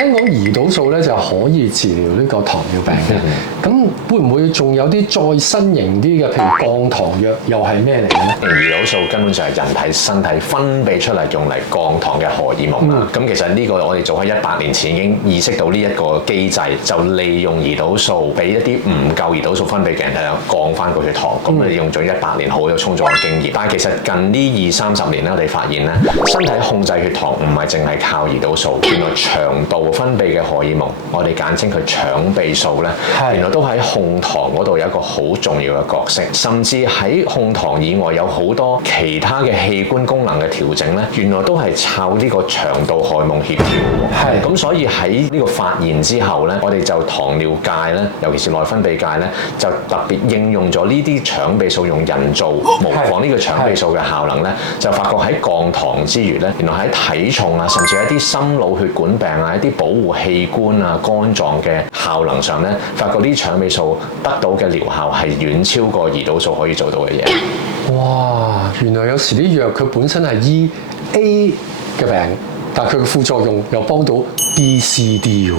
聽講胰島素咧就可以治療呢個糖尿病嘅，咁會唔會仲有啲再新型啲嘅，譬如降糖藥又係咩嚟嘅咧？胰島素根本就係人體身體分泌出嚟用嚟降糖嘅荷爾蒙啦。咁其實呢個我哋早喺100年前已經意識到呢一個機制，就利用胰島素俾一啲唔夠胰島素分泌嘅人係降翻個血糖。咁利用咗100年好有充足嘅經驗。但係其實近呢20-30年咧，我哋發現咧，身體控制血糖唔係淨係靠胰島素，原來腸道分泌嘅荷爾蒙，我哋簡稱佢腸泌素咧，原來都喺控糖嗰度有一個好重要嘅角色，甚至喺控糖以外有好多其他嘅器官功能嘅調整咧，原來都係靠呢個腸道荷爾蒙協調喎。咁所以喺呢個發現之後咧，我哋就糖尿界咧，尤其是內分泌界咧，就特別應用咗呢啲腸泌素，用人造模仿呢個腸泌素嘅效能咧，就發覺喺降糖之餘咧，原來喺體重啊，甚至一啲心腦血管病啊，一啲保護器官啊、肝臟嘅效能上咧，發覺啲腸泌素得到嘅療效係遠超過胰島素可以做到嘅嘢。哇！原來有時啲藥佢本身係醫 A 嘅病，但係佢嘅副作用又幫到 B、C、D 嘅喎。